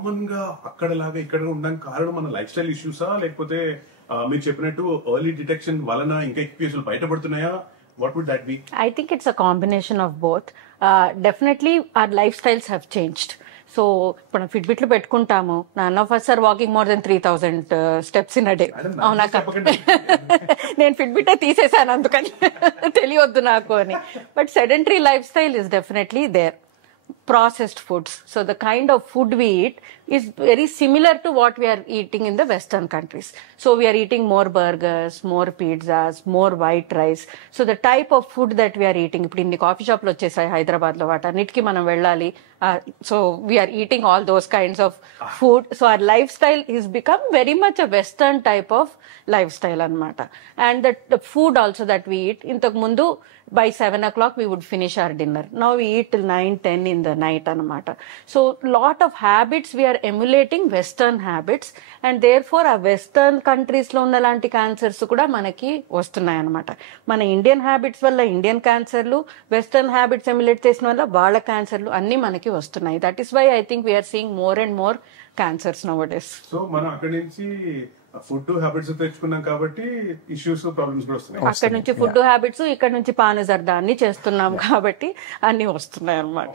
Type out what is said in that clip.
Common గా అక్కడలాగా ఇక్కడ ఉండడానికి కారణం మన లైఫ్ స్టైల్ ఇష్యూసా, లేకపోతే మీరు చెప్పినట్టు ఎర్లీ డిటెక్షన్ వలన ఇంకా ఎక్కువ కేసులు బయటపడుతున్నాయా? What would that be? I think it's a combination of both. Definitely our lifestyles have changed. So ఇప్పుడు ఫిట్బిట్లు పెట్టుకుంటాము. None of us are walking more than 3,000 steps in a day. అవునా? నేను ఫిట్బిట్ తీసేసాను అందుకని తెలియవద్దు నాకు అని. But sedentary lifestyle is definitely there. Processed foods. So the kind of food we eat is very similar to what we are eating in the Western countries. So we are eating more burgers, more pizzas, more white rice. So the type of food that we are eating, ఇప్పుడు ఇన్ని coffee షాప్లు వచ్చేసాయి హైదరాబాద్ లో, వాటన్నిటికీ మనం వెళ్ళాలి. So we are eating all those kinds of food. So our lifestyle is become very much a Western type of lifestyle అన్నమాట. And the food also that we eat, ఇంతకు ముందు by 7 o'clock we would finish our dinner. Now we eat till 9-10 in the night anamata. So lot of habits we are emulating Western habits, and therefore our Western countries lo unna lanti cancers kuda manaki vastunayi anamata. Mana Indian habits valla Indian cancerlu, Western habits emulate chesina valla vaalla cancerlu anni manaki vastunayi. That is why I think we are seeing more and more cancers nowadays. So mana akkadi nunchi food habits తెచ్చుకున్నాం కాబట్టి issues problems కూడా వస్తున్నాయి. అక్కడ నుంచి food habits, ఇక్కడ నుంచి పానజర్దా అన్ని చేస్తున్నాం కాబట్టి అన్ని వస్తున్నాయి అన్నమాట.